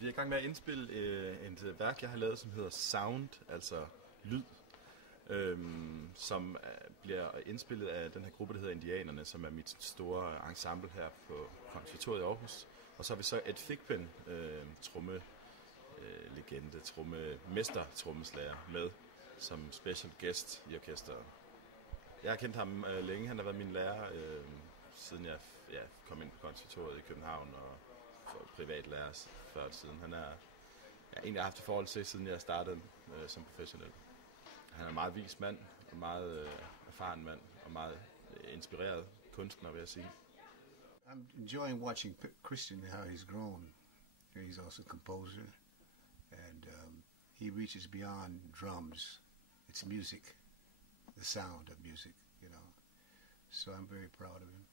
Vi er i gang med at indspille et værk, jeg har lavet, som hedder Sound, altså lyd, som bliver indspillet af den her gruppe, der hedder Indianerne, som er mit store ensemble her på Konservatoriet i Aarhus. Og så har vi så Ed Thigpen, trommelegende, trommeslager med som special guest i orkestret. Jeg har kendt ham længe. Han har været min lærer, siden jeg kom ind på Konservatoriet i København og for privatlærer før siden. Han er egentlig haft et forhold til, siden jeg startede som professionel. Han er en meget vis mand, og meget erfaren mand, og meget inspireret kunstner, vil jeg sige. I'm enjoying watching Christian, how he's grown. He's also a composer, and he reaches beyond drums. It's music, the sound of music, you know. So I'm very proud of him.